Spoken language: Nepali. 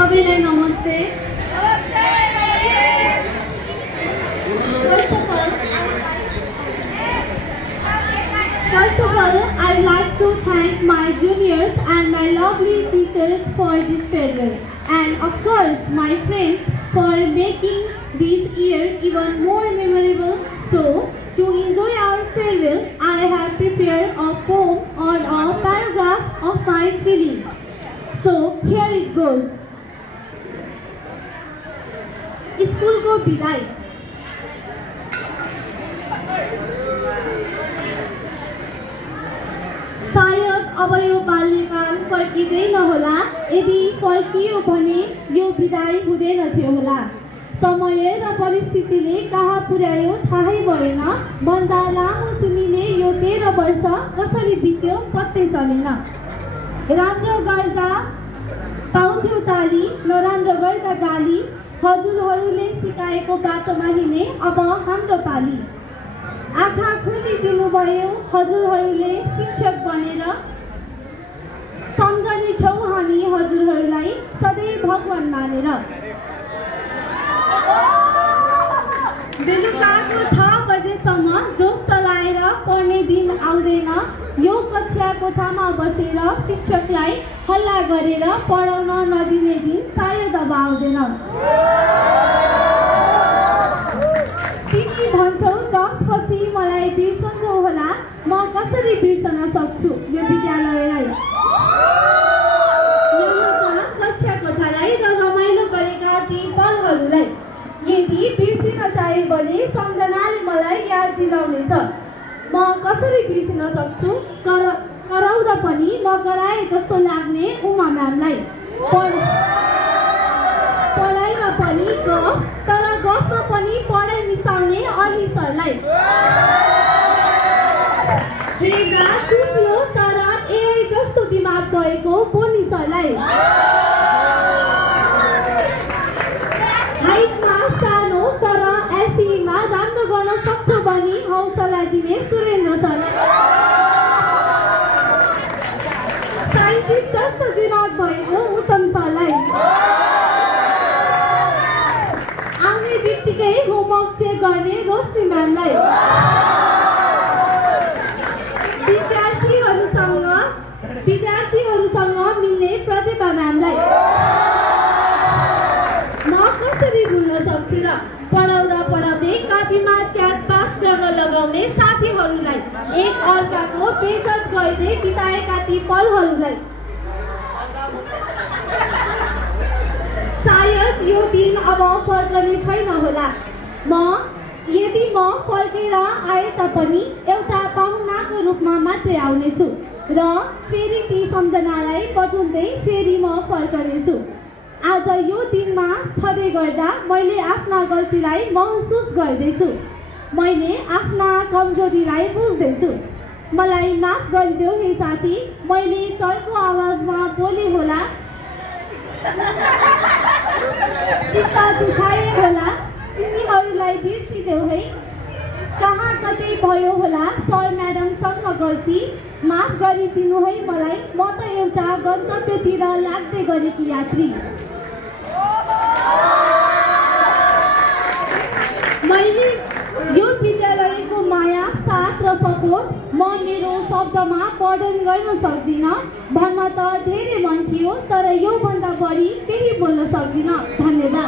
सबैलाई नमस्ते। First of all, I'd like to thank my juniors and my lovely teachers for this farewell, and of course my friends for making this year even more memorable. So, to enjoy our farewell, I have prepared a poem or a paragraph of my feeling. So, here it goes. School को विदाई। शायद अब यो बाल्यकाल फर्किँदैन होला, यदि फर्कियो भने यो विदाई हुँदैन थियो होला। समय र परिस्थितिले कहाँ पुर्यायो थाहै भएन, भन्दा लामो सुनिने यो 13 वर्ष कसरी बित्यो पत्तै चलेन। राम्रो गर्दा पाउँथ्यो ताली, नराम्रो गर्दा गाली, हजुरहरूले सिकाएको बाटोमा हिँड्ने अब हाम्रो पाली। आँखा खोलिदिनु भयो हजुरहरूले शिक्षक बनेर, सम्झने छौँ हामी हजुरहरूलाई सधैँ भगवान मानेर। बेलुकाको 6 बजेसम्म जोस चलाएर पढ्ने दिन आउँदैन, यो कक्षा कोठामा बसेर शिक्षकलाई हल्ला गरेर पढाउन नदिने दिन सायद अब आउँदैन। तिमी भन्छौ 10 पछि मलाई बिर्सन्छौ होला, म कसरी बिर्सन सक्छु यो विद्यालयलाई, कक्षा कोठालाई र रमाइलो गरेका ती पलहरूलाई। यदि बिर्सिन चाहे भने सम्झनाले मलाई याद दिलाउनेछ, म कसरी बिर्सिन सक्छु कराउँदा पनि नगराए जस्तो लाग्ने उमा म्यामलाई। पढाइमा पनि गफ, तर गफमा पनि पढाइ मिसाउने अली सरलाई। हेर्दा टुप्लो तर एआई जस्तो दिमाग भएको बोनी सरलाई। हाइटमा सानो तर एसीमा राम्रो गर्न सक्छ भनी हौसला दिने सुरेन्द्र सरलाई। साइन्टिस्ट जस्तो दिमाग भएको उत्तम सरलाई। आउने बित्तिकै होमवर्क चेक गर्ने रोशनी म्यामलाई। विद्यार्थीहरूसँग मिल्ने प्रतिभा म्यामलाई। म कसरी भुल्न सक्छु र पढाउँदा पढाउँदै कापीमा च्याट पास गर्न लगाउने साथीहरूलाई, एक अर्काको बेइज्जत गर्दै बिताएका ती पलहरूलाई। सायद यो दिन अब फर्कने छैन होला, यदि म फर्केर आए तापनि एउटा पाहुनाको रूपमा मात्रै आउनेछु र फेरि ती सम्झनालाई पठाउँदै फेरि म फर्कनेछु। आज यो दिनमा छँदै गर्दा मैले आफ्ना गल्तीलाई महसुस गर्दैछु, मैले आफ्ना कमजोरीलाई बुझ्दैछु। मलाई माफ गरिदेऊ हे साथी, मैले चर्को आवाजमा बोले होला, चित्त दुखाए होला, तिमीहरूलाई बिर्सिदेऊ है। कहाँ कतै भयो होला सर म्याडमसँग गल्ती, माफ गरिदिनु है मलाई, म त एउटा गन्तव्यतिर लाग्दै गरेकी यात्री। मैले यो विद्यालयको माया, साथ र सपोर्ट म मेरो शब्दमा वर्णन गर्न सक्दिनँ। भन्न त धेरै मन थियो, तर योभन्दा बढी केही बोल्न सक्दिनँ। धन्यवाद।